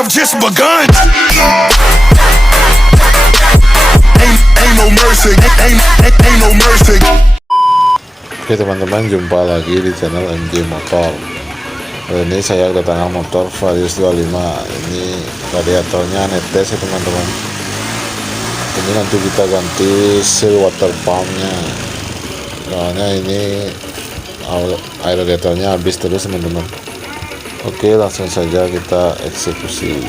have just begun. Ain't no mercy, ain't no mercy. Oke teman-teman, jumpa lagi di channel MJ'MOTOR. Ini saya kedatangan motor vario 25. Ini radiatornya netes ya teman-teman. Ini nanti kita ganti seal water pumpnya, soalnya ini air radiatornya habis terus teman-teman. Oke, langsung saja kita eksekusi.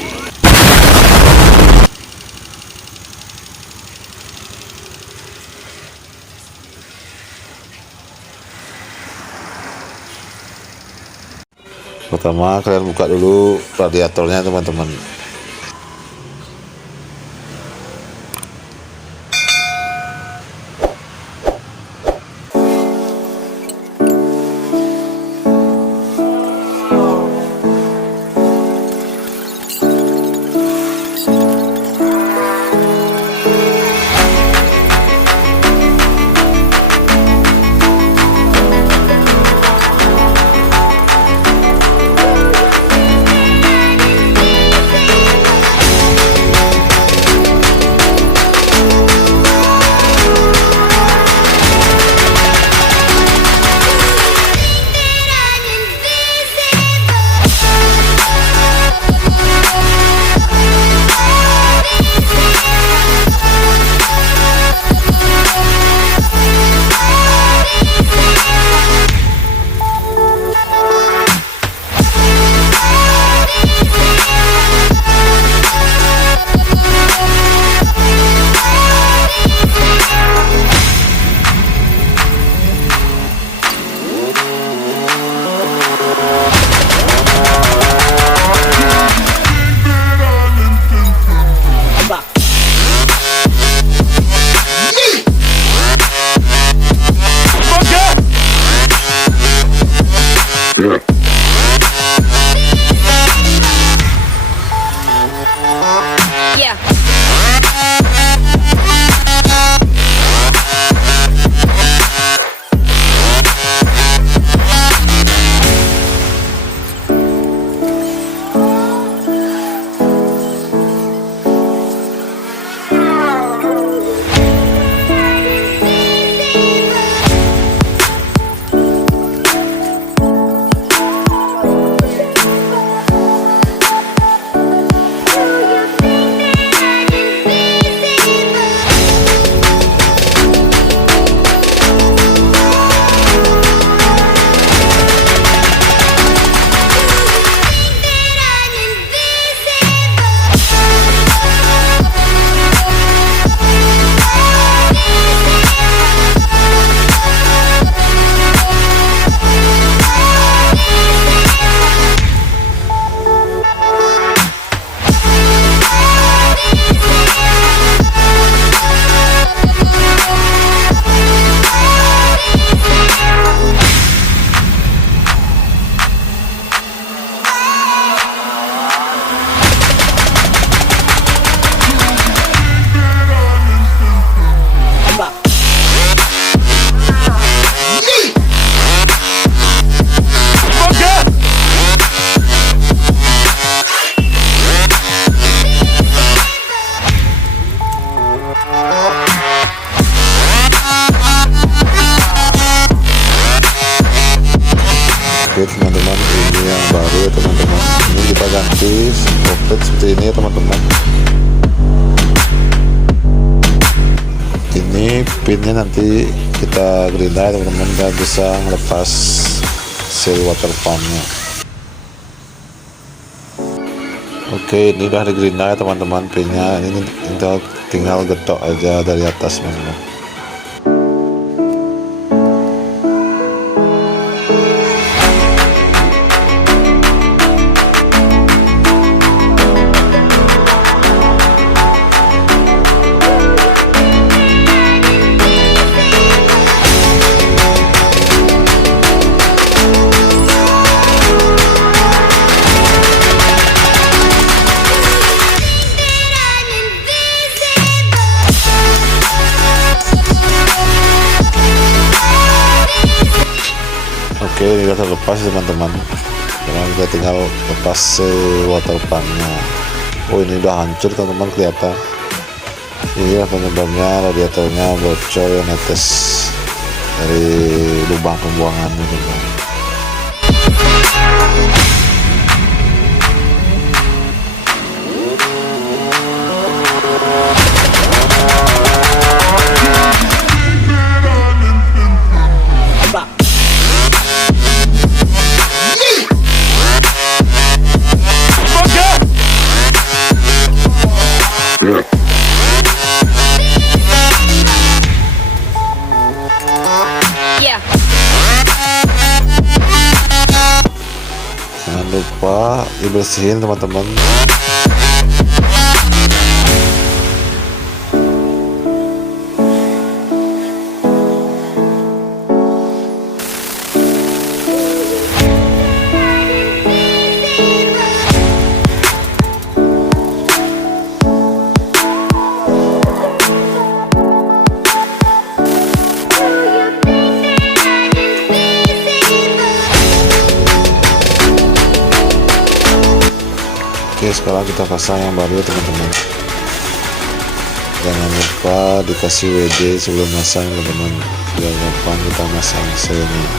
Pertama kalian buka dulu radiatornya teman-teman. Oke teman-teman, ini yang baru ya teman-teman. Ini kita ganti komplit seperti ini ya teman-teman. Ini pinnya nanti kita gerinda teman-teman, dan bisa lepas seal water pumpnya. Oke, ini udah digerinda ya teman-teman pinnya. Ini tinggal getok aja dari atas teman-teman. Oke, ini sudah terlepas teman-teman. Sekarang kita tinggal lepas water pumpnya. Oh, ini udah hancur teman-teman, kelihatan. Inilah penyebabnya radiatornya bocor ya, netes dari lubang pembuangan ini, teman. Jangan lupa dibersihin teman-teman. Oke, sekarang kita pasang yang baru teman-teman. Jangan lupa dikasih WD sebelum masang teman-teman, biar gampang kita masang selnya.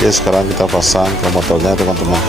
Oke, sekarang kita pasang ke motornya teman-teman.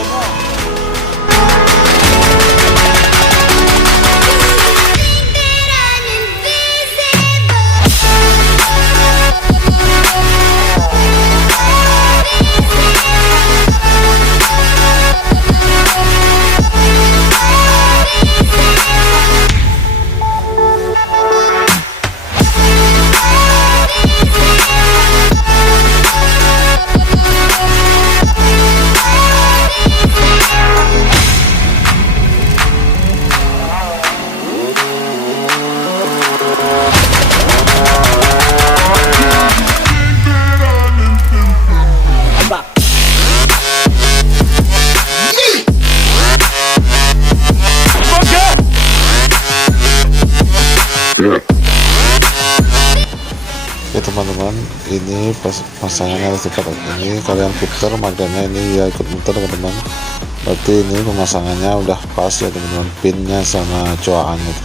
Oke teman-teman, ini pasangannya harus tepat. Ini kalian putar magnetnya, ini ya ikut muter teman-teman. Berarti ini pemasangannya udah pas ya teman-teman, pinnya sama coakannya.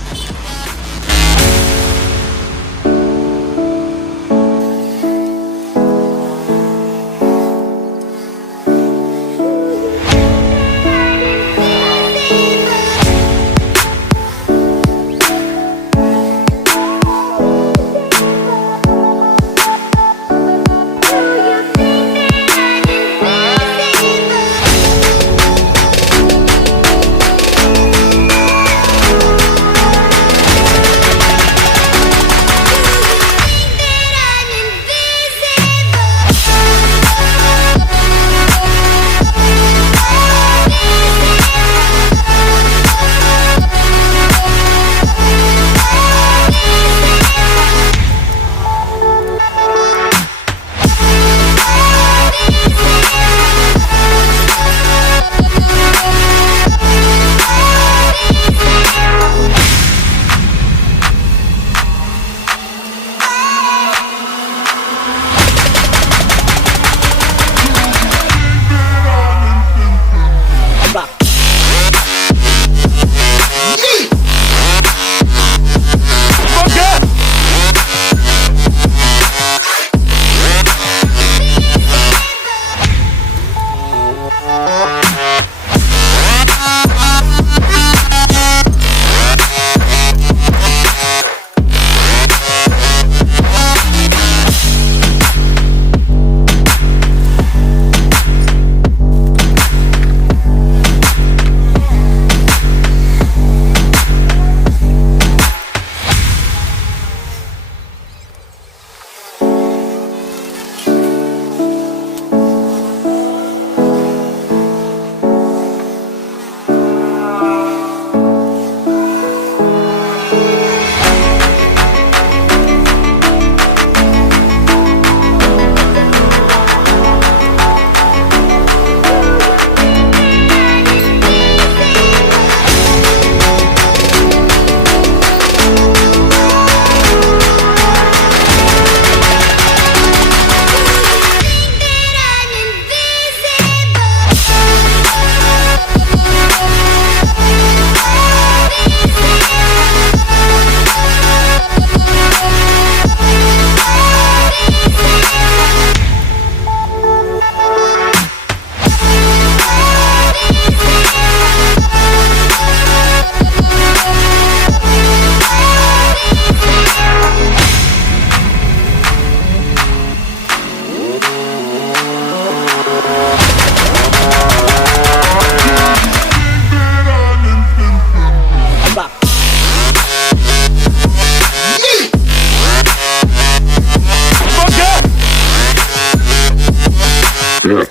Yeah.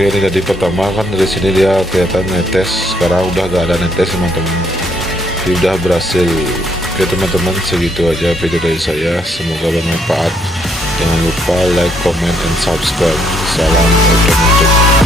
Oke, ini jadi pertama kan dari sini dia kelihatan netes. Sekarang udah gak ada netes teman-teman. Dia udah berhasil. Oke teman-teman, segitu aja video dari saya. Semoga bermanfaat. Jangan lupa like, comment, and subscribe. Salam otomotif.